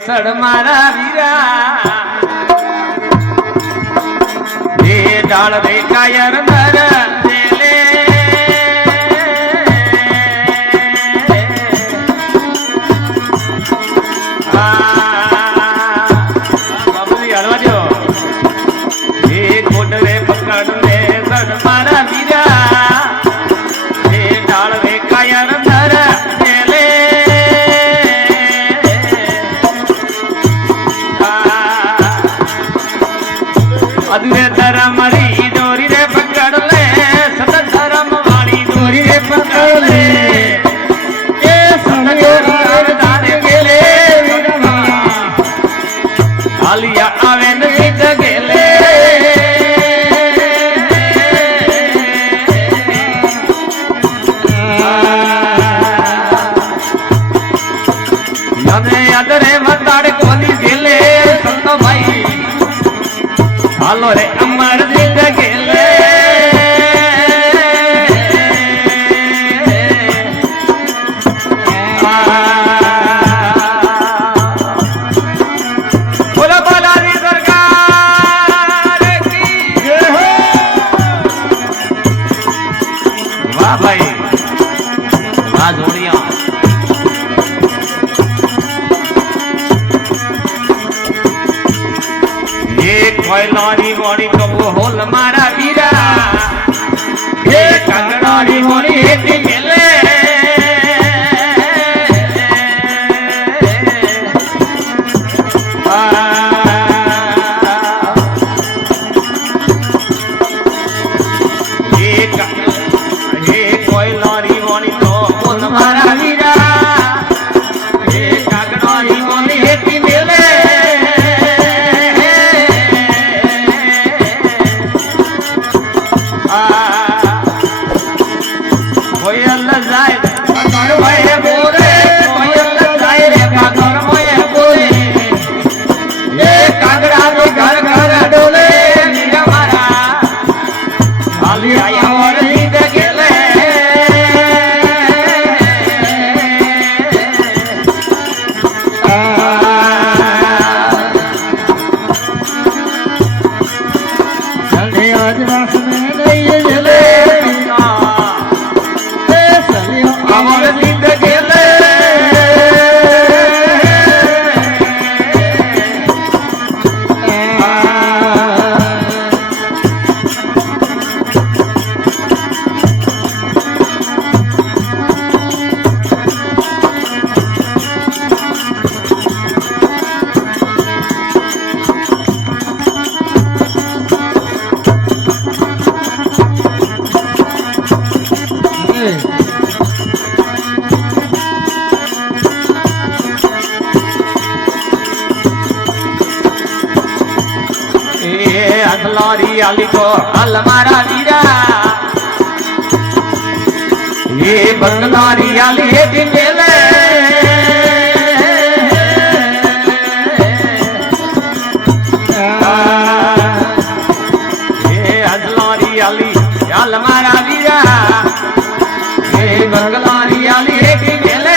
સડ મારા વીરા એ ડાળ દેખાય અંદર દેલે બાબુજી હલવા દો એ કોટરે પકડ લે સડ મારા વીરા એ ડાળ દેખાય અંદર દેલે અદુરે ધરમ રી દોરી રે પકડ લે સત ધરમ વાળી દોરી રે પકડ લે એ સત જોરી દાને ગેલે હાલિયા આવે ને સીધ ગેલે યને અદરે મતાડ કોની ગેલે સંતો ભાઈ હાલો રે અમર દિલ ગેલે બોલો બાલાજી સરકાર કી જય હો વાહ ભાઈ વાહ જોડિયા કોયલાની મોણી કબુ હોલ મારા વીરા હે કાંગડાની મોણી હેતી ગેલે હે કોયલાની મોણી તો હોલ મારા વીરા હે કાંગડાની મોણી હેતી ગેલે અસલારી આલિકો હલ મારા વીરા એ બંગલારી આલી હેઠી મેલે એ અસલારી આલી હલ મારા વીરા એ બંગલારી આલી હેઠી મેલે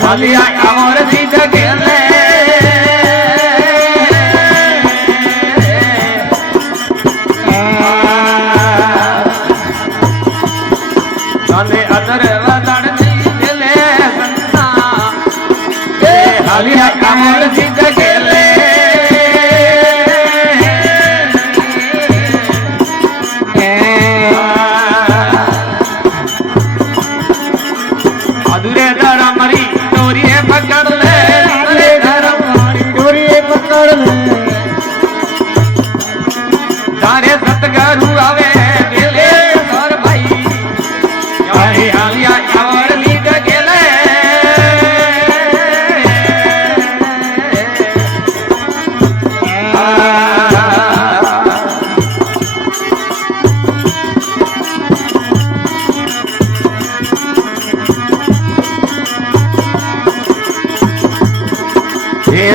સાલિયા અમર સીધ ગેલે અને અદર વદણ થી ગેલે સંતા એ સાલિયા અમર સીધ ગેલે અદુરે ધરમ રી દોરી પકડ લે અરે ધરમ વાળી દોરી પકડ લે તારે સતગરુ આવે ગેલે સર ભાઈ યારી હાલિયા આવર લીધ ગેલે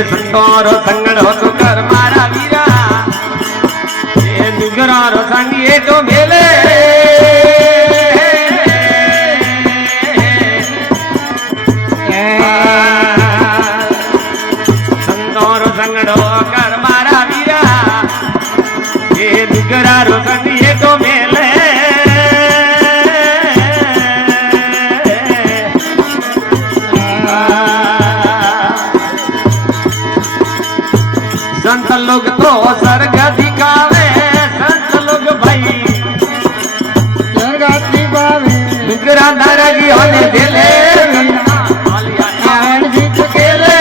સંતોરો સંગડો તો કર મારા વીરા એ ડુંગરારો સંગીએ તો મેલે સંતોરો સંગડો કર મારા વીરા એ ડુંગરારો સંગીએ તો મેલે संत लोग तो स्वर्ग दिखावे संत लोग भाई स्वर्ग दिखावे डुंगरा नारगी होने दिले आन जीत केले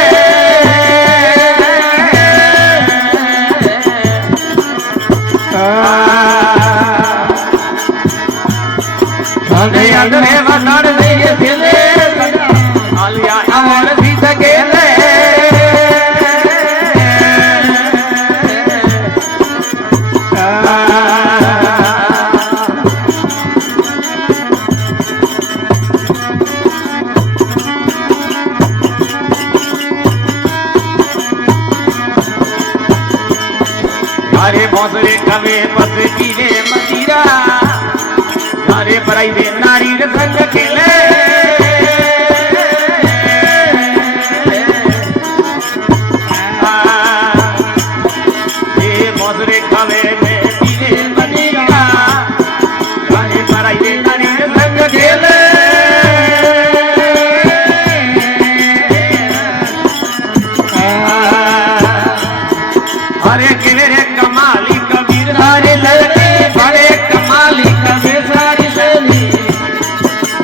अंधे अंधे वतन नहीं दिले आलिया अमर जीत केले यारे भोसले कवे पस पीले मदीरा यारे पराई दे नारी रे संग खेले ये भोसले कवे में पीले मदीरा यारे पराई दे नारी रे संग खेले अरे केले रे कमाली कबीर धारे लड़के बड़े कमाली कबीर सारी सली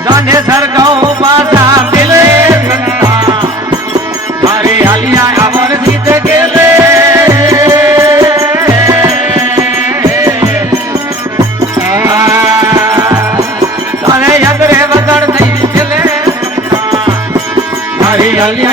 जाने सर गाँव बासा मिले संता अरे आलिया अमर जीत गेले अरे यदरे बदड़ नहीं चले अरे आलिया